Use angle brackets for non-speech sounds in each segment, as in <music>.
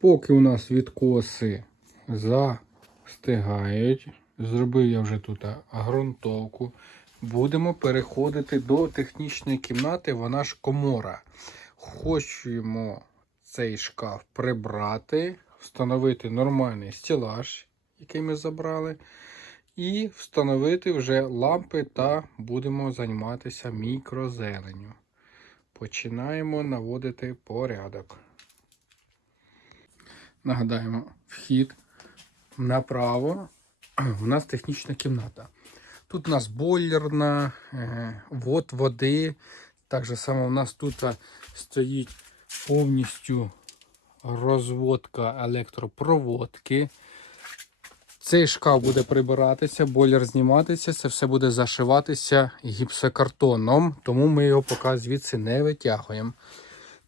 Поки у нас відкоси застигають, зробив я вже тут ґрунтовку. Будемо переходити до технічної кімнати, вона ж комора. Хочемо цей шкаф прибрати, встановити нормальний стелаж, який ми забрали, і встановити вже лампи та будемо займатися мікрозеленню. Починаємо наводити порядок. Нагадаємо, вхід направо. <clears throat> У нас технічна кімната. Тут у нас бойлерна, е, вод води. Так же само у нас тут стоїть повністю розводка електропроводки. Цей шкаф буде прибиратися, бойлер зніматися, це все буде зашиватися гіпсокартоном, тому ми його поки звідси не витягуємо.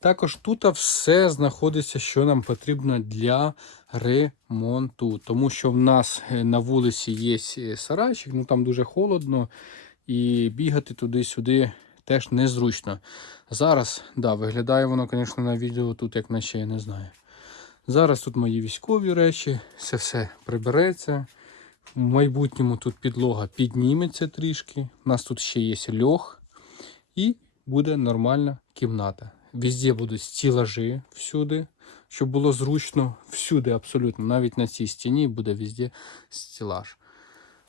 Також тут все знаходиться, що нам потрібно для ремонту. Тому що в нас е, на вулиці є е, сарайчик, ну там дуже холодно, і бігати туди-сюди теж незручно. Зараз, да, виглядає воно, звісно, на відео тут, як наче я не знаю. Зараз тут мої військові речі, це все прибереться. В майбутньому тут підлога підніметься трішки. У нас тут ще є льох. І буде нормальна кімната. Везде будуть стілажі всюди, щоб було зручно. Всюди абсолютно. Навіть на цій стіні буде везде стілаж.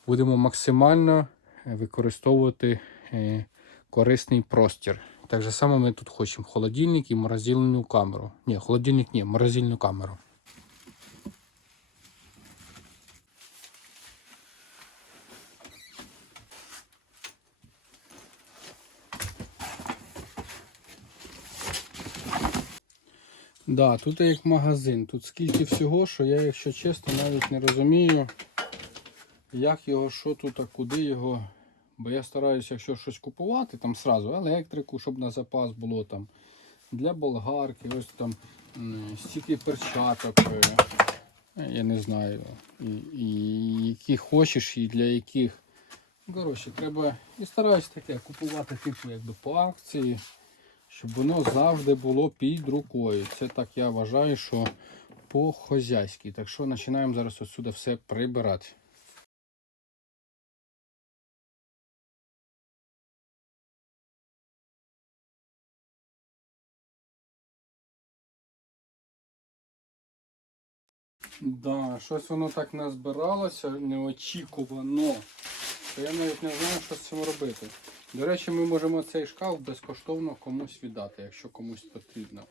Будемо максимально е, використовувати е, корисний простір. Так само ми тут хочемо холодильник і морозильну камеру. Ні, холодильник ні, морозильну камеру. Да, тут як магазин. Тут скільки всього, що я, якщо чесно, навіть не розумію, як його, що тут, а куди його. Бо я стараюся, якщо щось купувати, там сразу електрику, щоб на запас було там. Для болгарки, ось там стільки перчаток. е, Я не знаю. І, і які хочеш, і для яких. Коротше, треба і стараюсь таке купувати, типу, якби по акції, щоб воно завжди було під рукою. Це так я вважаю, що по-хозяйськи. Так що починаємо зараз отсюди все прибирати. Да, щось воно так назбиралося неочікувано. Я навіть не знаю, що з цим робити. До речі, ми можемо цей шкаф безкоштовно комусь віддати, якщо комусь потрібно.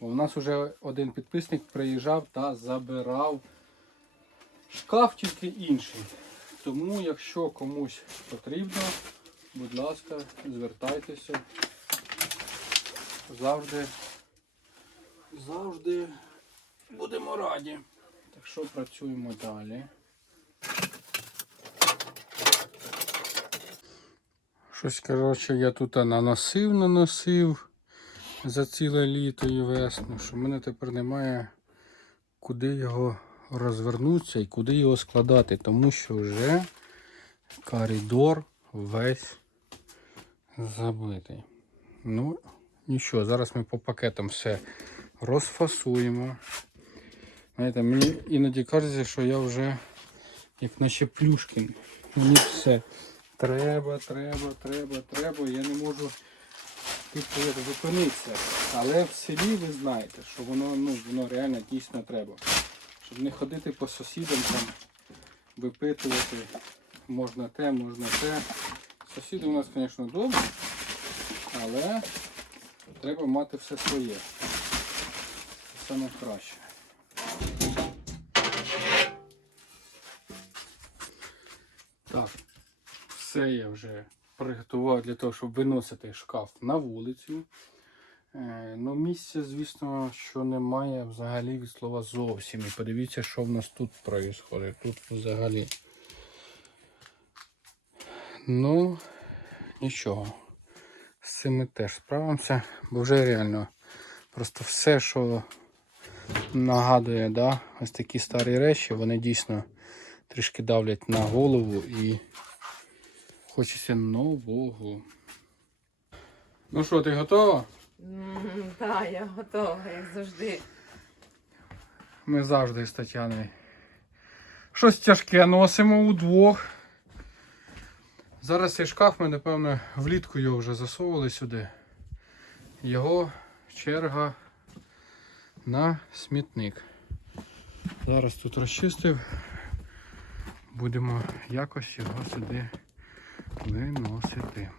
Бо в нас вже один підписник приїжджав та забирав шкаф тільки інший. Тому, якщо комусь потрібно, будь ласка, звертайтеся. Завжди, завжди будемо раді. Так що працюємо далі. Щось, коротше, я тут наносив, наносив за ціле літо і весну, що в мене тепер немає куди його розвернутися і куди його складати, тому що вже коридор весь забитий. Ну, нічого, зараз ми по пакетам все розфасуємо. Знаєте, мені іноді кажеться, що я вже як наче Плюшкін. Мені все. Треба, треба, треба, треба. Я не можу типу, зупинитися. Але в селі ви знаєте, що воно, ну, воно реально дійсно треба. Щоб не ходити по сусідам там, випитувати, можна те, можна те. Сусіди у нас, звісно, добрі, але треба мати все своє. Це саме все я вже приготував для того, щоб виносити шкаф на вулицю. Е, ну, місця, звісно, що немає взагалі від слова зовсім. І подивіться, що в нас тут відбувається. Тут взагалі. Ну, нічого. З цим ми теж справимося, бо вже реально просто все, що нагадує, да, ось такі старі речі, вони дійсно трішки давлять на голову і хочеться нового. Ну що, ти готова? Так, я готова, як завжди. Ми завжди з Тетяною щось тяжке носимо удвох. Зараз цей шкаф ми, напевно, влітку його вже засовували сюди. Його черга на смітник. Зараз тут розчистив. Будемо якось його сюди виносити.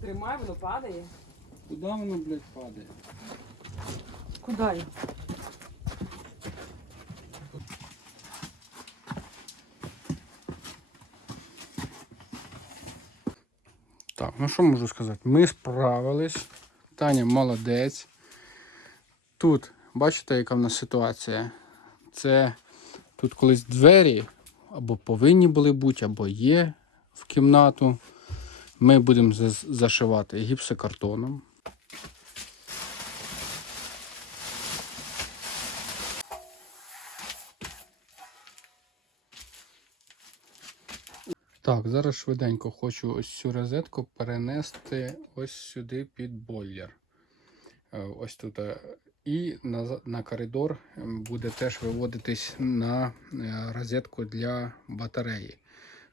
Тримай, воно падає. Куди воно, блядь, падає? Куди? Ну що можу сказати? Ми справились. Таня молодець. Тут, бачите, яка в нас ситуація? Це тут колись двері або повинні були бути, або є в кімнату. Ми будемо зашивати гіпсокартоном. Так, зараз швиденько хочу ось цю розетку перенести ось сюди під бойлер. Е, Ось тут. е, І на, на коридор буде теж виводитись на е, розетку для батареї.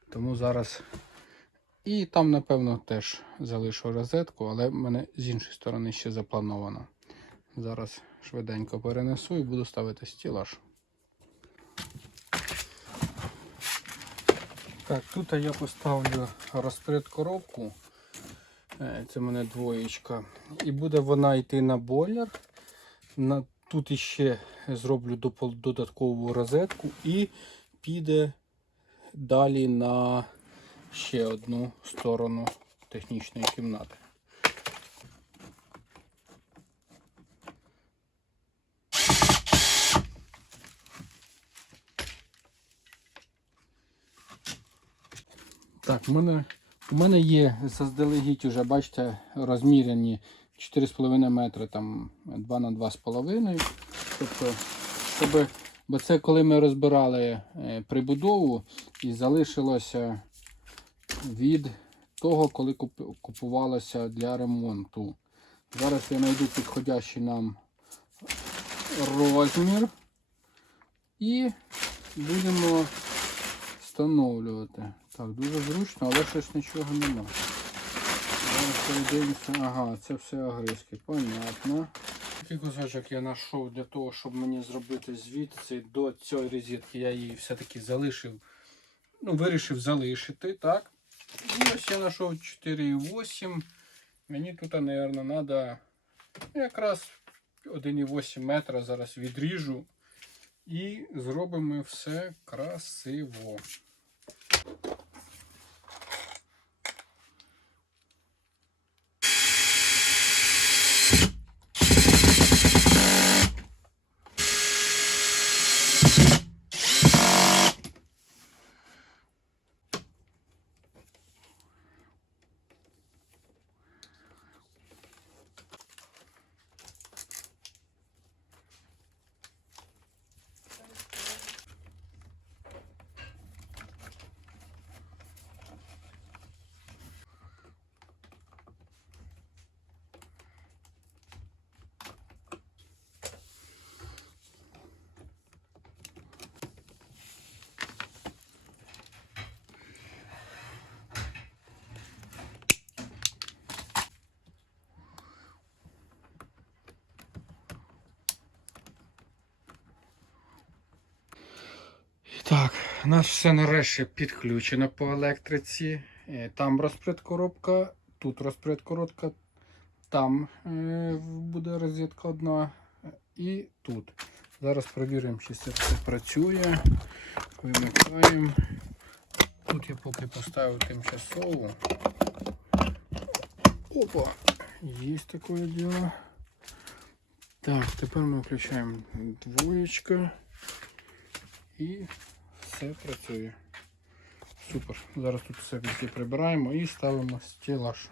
Тому зараз. І там, напевно, теж залишу розетку, але в мене з іншої сторони ще заплановано. Зараз швиденько перенесу і буду ставити стілаж. Так, тут я поставлю розпред коробку. Е, Це в мене двоєчка. І буде вона йти на бойлер. На, тут іще зроблю додаткову розетку і піде далі на ще одну сторону технічної кімнати. Так, в мене, у мене є заздалегідь уже, бачите, розміряні 4,5 метри, там 2 на 2,5. Тобто, щоб, бо це коли ми розбирали е, прибудову і залишилося від того, коли куп- купувалося для ремонту. Зараз я знайду підходящий нам розмір і будемо встановлювати. Так, дуже зручно, але щось нічого нема. Зараз передивимося. Ага, це все огризки, понятно. Такий кусочок я знайшов для того, щоб мені зробити звідси до цієї розетки. Я її все-таки залишив. Ну, вирішив залишити, так. І ось я знайшов 4,8. Мені тут, мабуть, треба якраз 1,8 метра зараз відріжу. І зробимо все красиво. Так, у нас все нарешті підключено по електриці. Е, Там розпред коробка, тут розпред коробка, там е, буде розетка одна е, і тут. Зараз перевіримо, чи це все працює. Вимикаємо. Тут я поки поставив тимчасово. Опа! Є таке діло. Так, тепер ми включаємо двоєчка. І все працює. Супер. Зараз тут все прибираємо і ставимо стілаж.